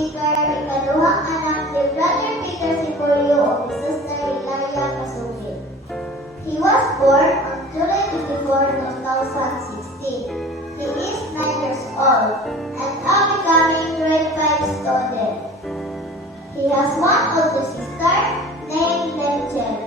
speaker, ikaduhang anak ni Brother Peter Siporio o ni Sister Hilaria Kasugit. He was born on July 24, 2016. He is 9 years old and now becoming grade 5 student. He has one older sister named Rachel.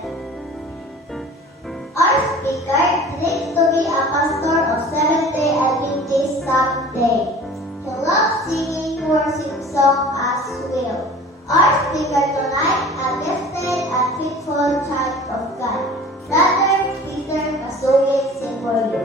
Our speaker dreams to be a pastor of Seventh-day Adventist someday. He loves singing worship songs as well. Our speaker tonight, a gifted and faithful child of God, Brother Peter Kasugit Siporio.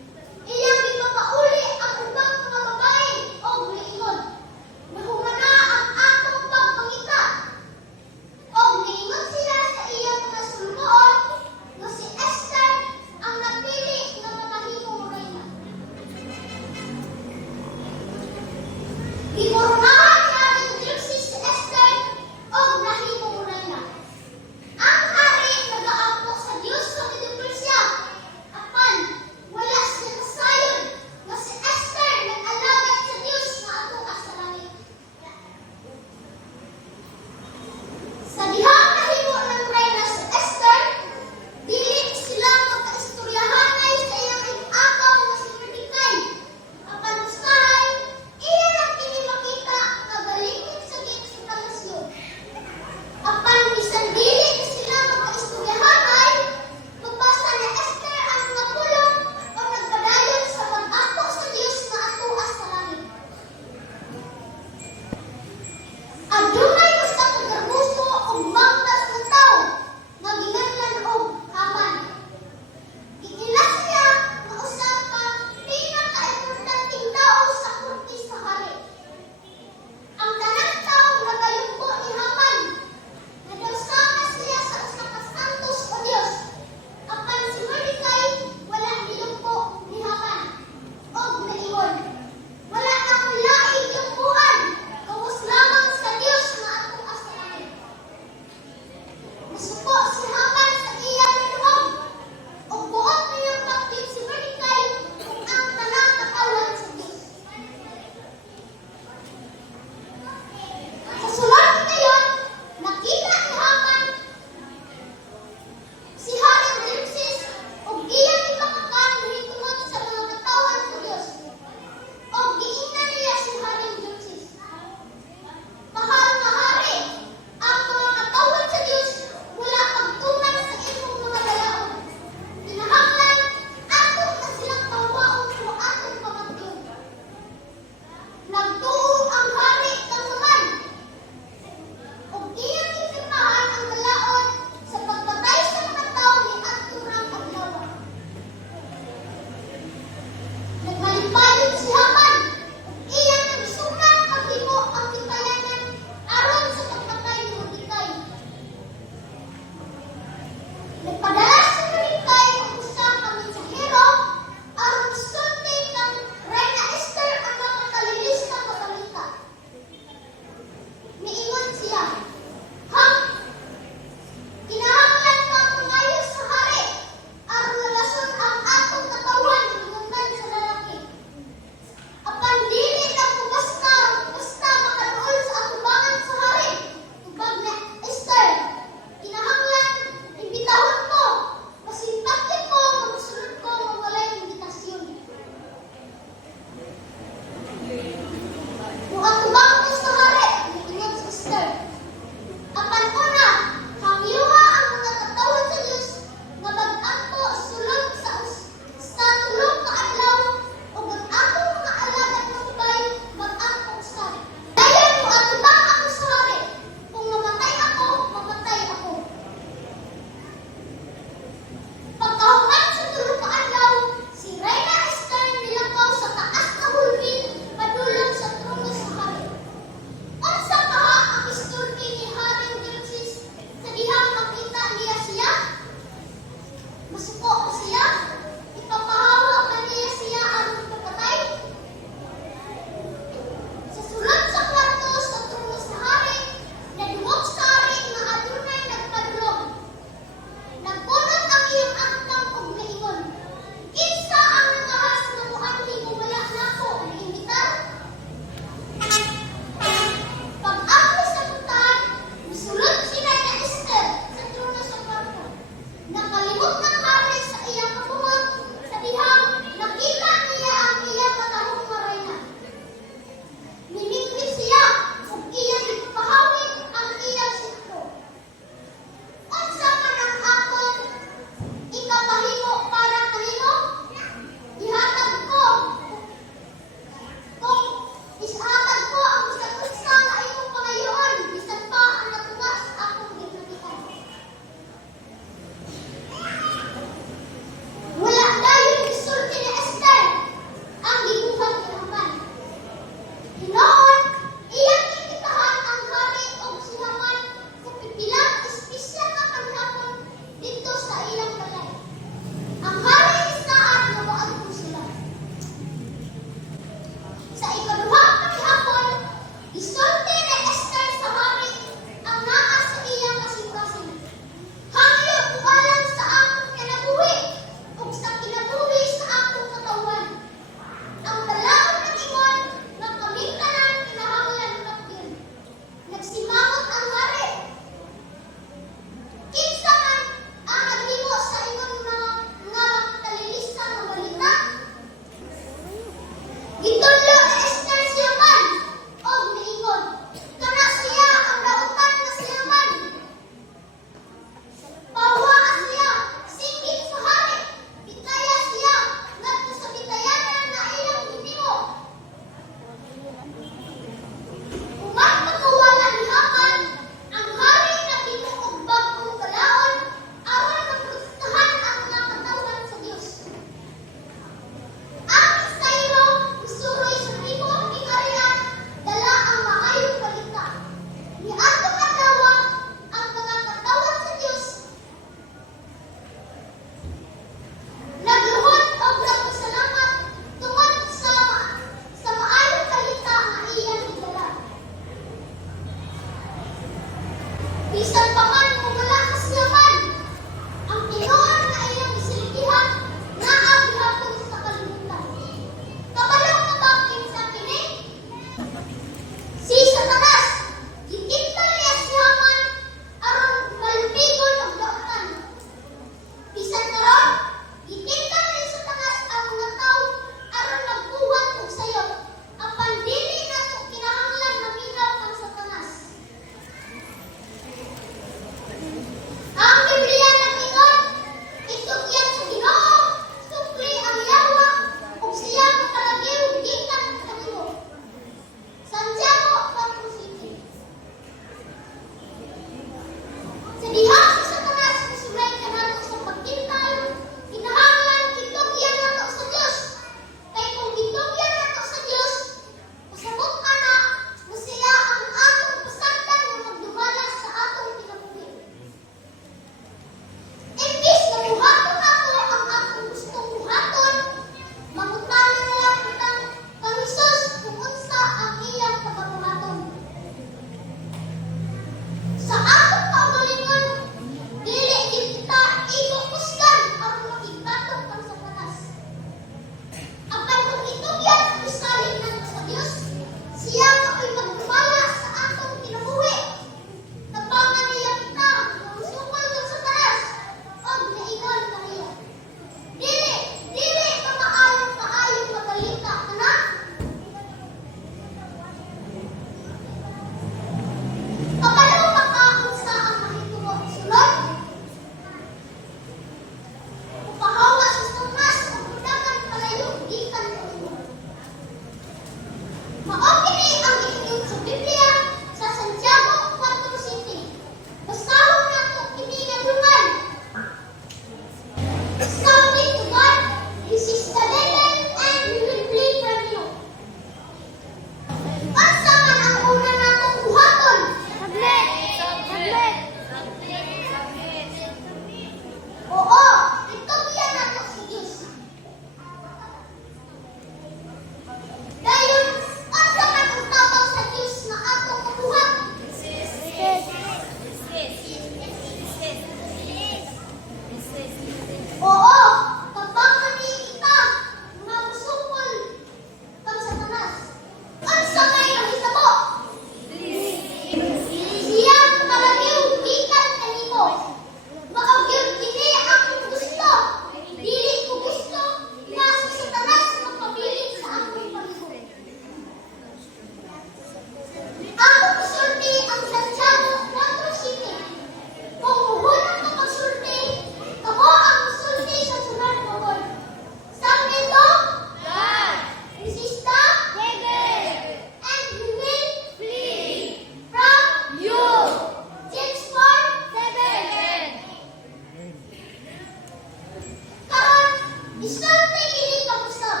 Isulti kini pag-usab.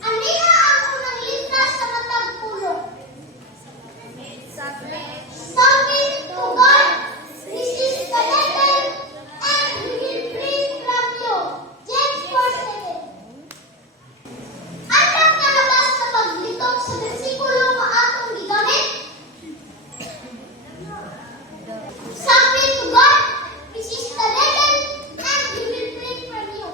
Aniha ang unang letra sa matag pulo. Submit to God. This is the letter and He will free from you. James 4:7. Anong nalabas sa paglitok sa bersikulo nga atong gigamit? Submit to God. This is the letter and He will free from you.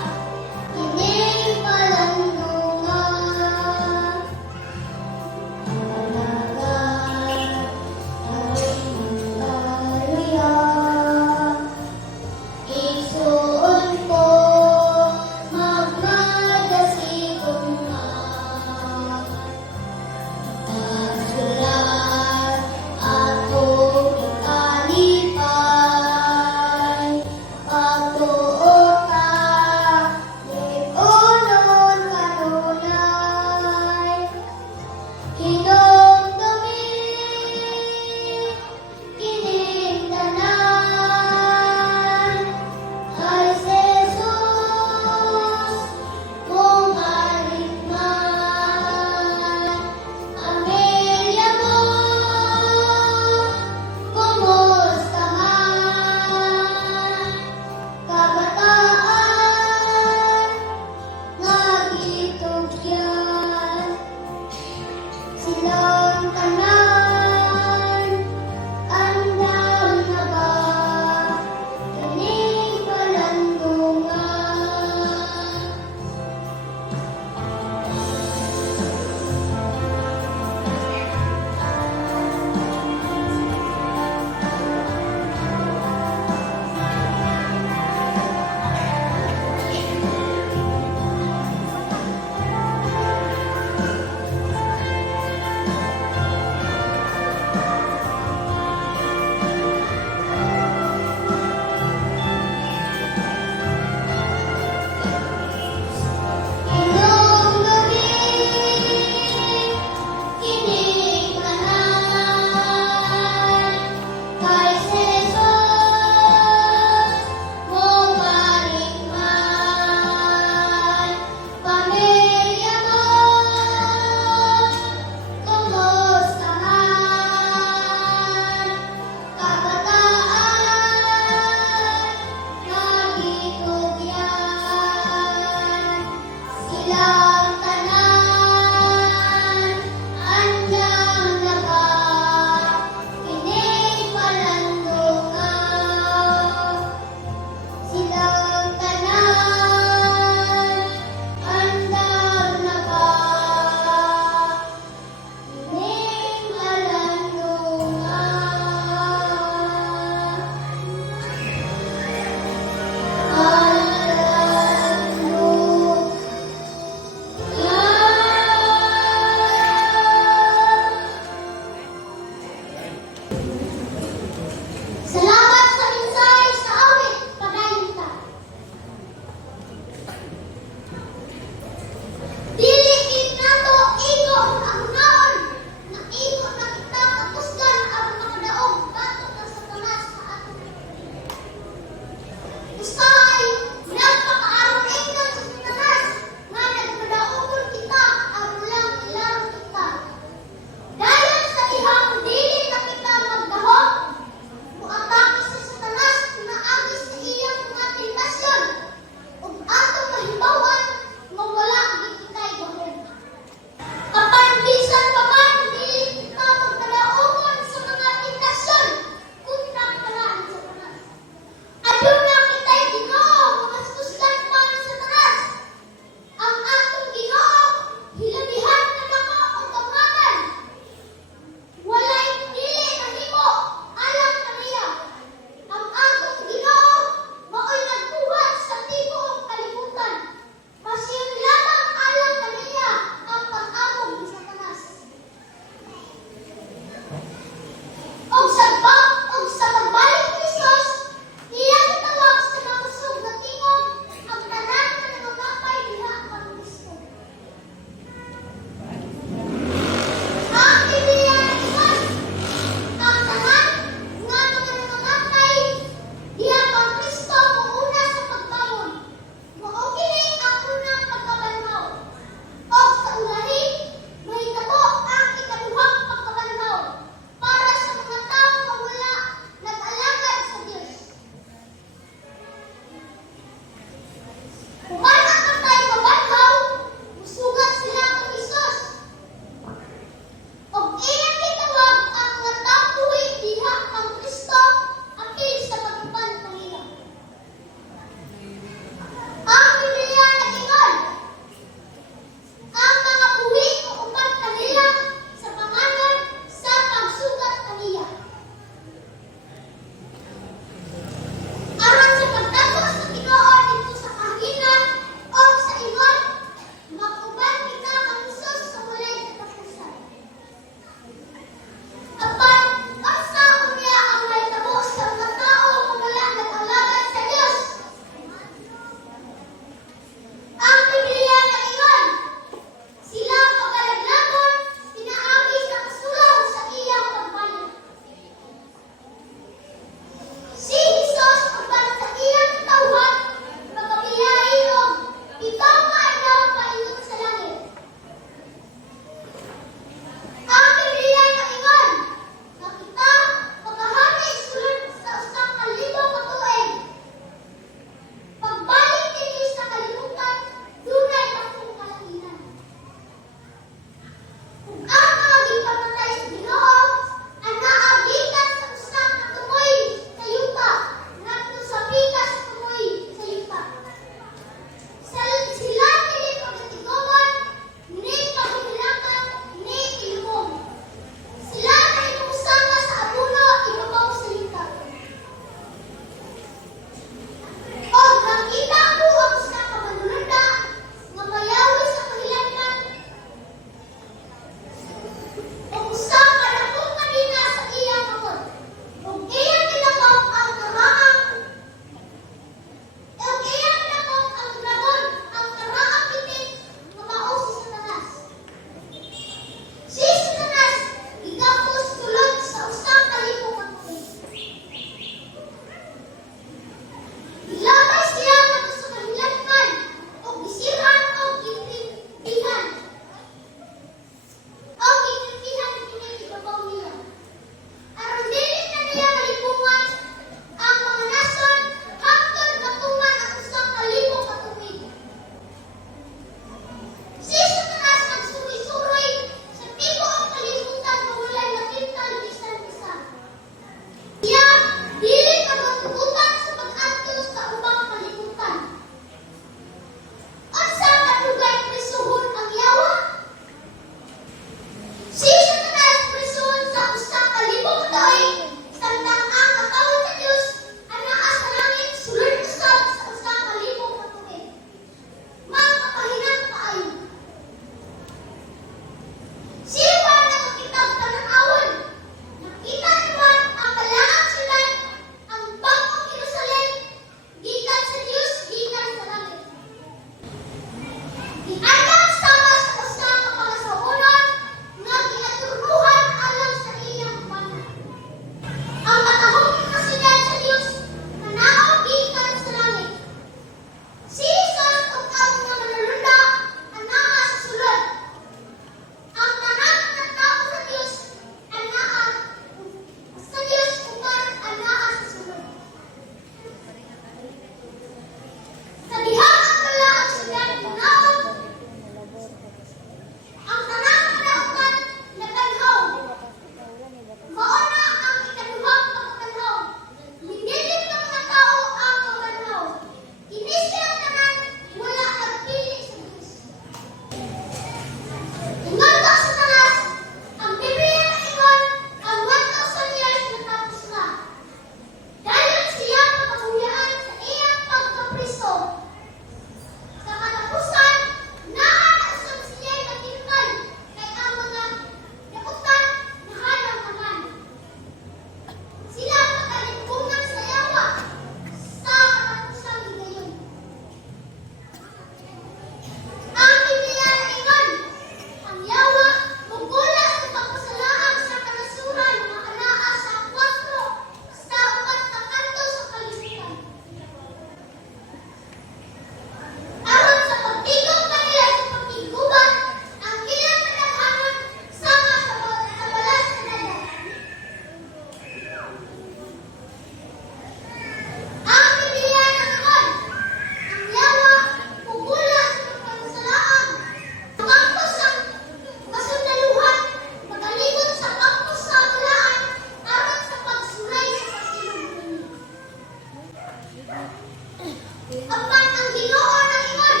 Apan ang Ginoo ng ingon,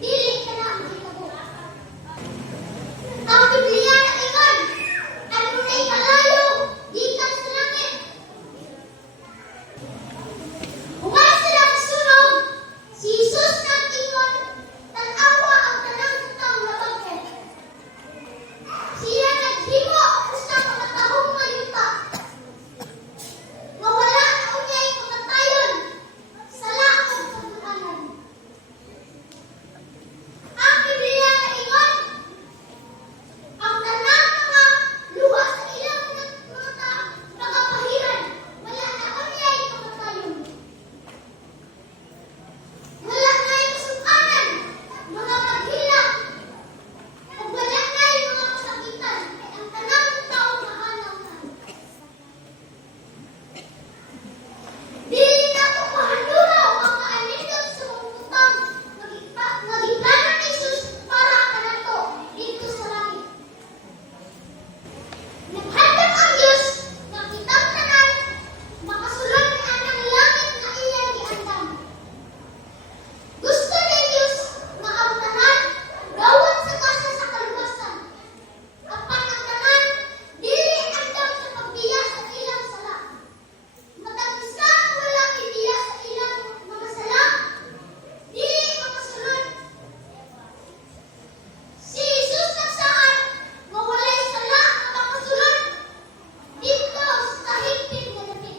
dili ka na ang hitabo. Ang Biblia ng ingon, adunay kalayo gikan sa langit. Human sila nagsunog, si Jesus nag-ingon, tan-awa ang tanang taong nabagket. Siya naghimo usa ka matahong mayuta. Nga wala na unyay kamatayon, sala ug kabuhanan. Ang Biblia naingon, ang tanang mga luha sa ilang mga pagapahiran, wala na unyay kamatayon. Wala na'y kasukanan, mga paghila, ug wala na'y mga kasakitan, kay ang tanang tao mahanaw na. Dili na ko mahanduraw ang kaanindot sa mga butang nagiplanan ni Jesus para kanato dito sa langit. Naghandog ang Dios nga kitang tanan makasulod ni anang langit nga iyang giandam. Gusto ni Dios nga ang tanan gawon sa kasa sa kaluwasan. Apan ang tanan dili andam sa pagbiya sa ilang sala. Matag isa wala kibiya sa ilang mga sala, dili makasulod. Si Jesus nagsaad nga walay sala nga makasulod dito sa higpit nga dapit.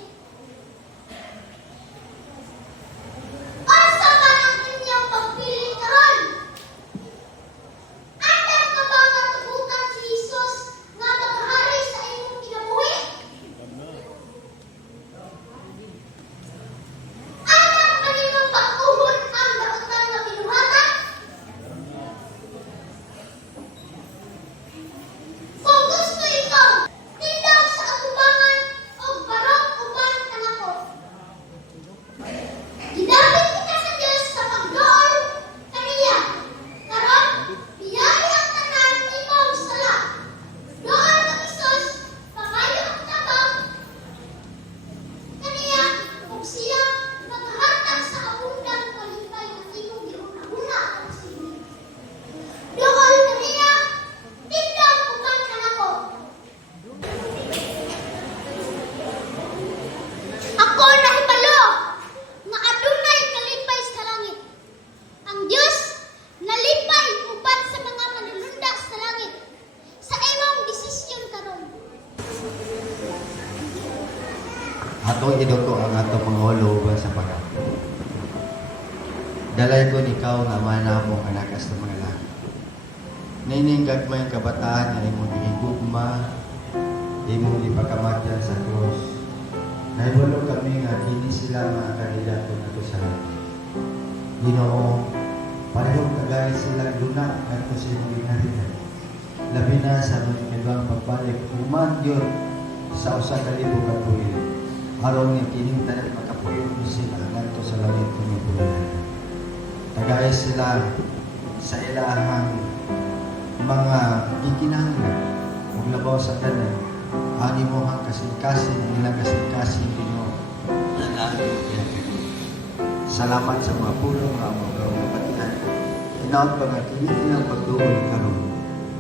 Asa man ang inyong pagpili karon? Andam ka ba nga tubukan si Jesus nga magahari sa imong kinabuhi? Andam ka ninyong pag-uhod ang dautan nga binuhatan? Kung gusto ikaw, tindaw sa atubangan o barong uban ka nako. Gidapit kita sa Dios sa pagdool kaniya. Karon, biyaya ang tanan imong sala. Doon ng Isus, pangayo ang tabang kaniya ug siya naghatag sa abundang kalipay ng imong gihuna-huna ang sige. Doon kaniya, tindaw uban ka nako. Ako nahibalo nga adunay kalipay sa langit. Ang Dios nalipay uban sa mga manulunda sa langit. Sa imong desisyon karon. Atong iduko ang atong mga ulo sa pag-apo. Dalay ko ikaw nga mana mo anak sa mga langit. Nining gagmay kabataan nga imong gihigugma, imong ipakamatyan sa krus. Nahibulo kami nga kini sila mga kandidato nato sa langit. Ginoo, parehong kagaya sila luna nato sa imong ginarihan. Labi na sa mga pagbalik, human yun sa usa ka libo ka tuig. Aron nga kining tanan makapuyon mo sila ngadto sa langit ng bulan. Kagaya sila sa ilahang mga gikinahanglan ug labaw sa tanan ani mo ang kasing-kasing ilang kasing-kasing Ginoo. Salamat sa mga pulong nga mo gawon patihan. Inaot pa nga kini ilang pagduol karon.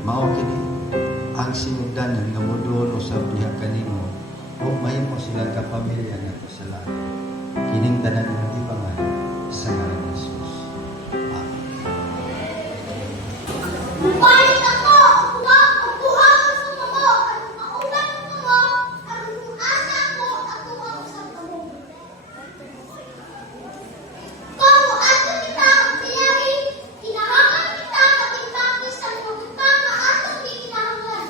Mao kini ang sinugdanan nga modulo sa biya kanimo o mahimo sila ka pamilya nato sa langit. Kining tanan nga ibangan sa ngalan ni Jesus. Amen. Balik ako, buhaon sa mga aron mauban ko mo, aron asa ko atong sa kamo. Kung ato kita biyahe, kinahanglan kita matimbang sa mga butang nga atong gikinahanglan.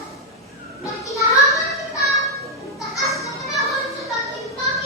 Nagkinahanglan kita taas na panahon sa pagtimbang.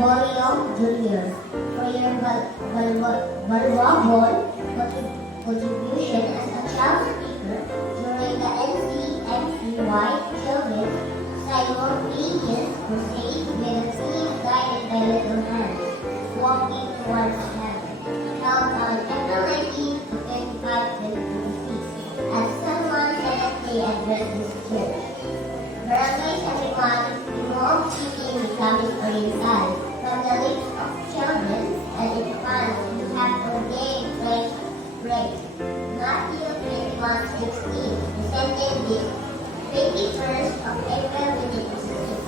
Gregorio Jr. for your valuable contribution as a child speaker during the NCMCY Children's Simultaneous Crusade with a team guided by Little Hands, walking towards heaven, held on April 19 to 25, 2026 at San Juan Seventh-day Adventist Church. Barangay Sariwan, Timog City, Misamis Oriental, from the lips of children and infants who have ordained break. Matthew 21:16, descended this 21st of April 2026.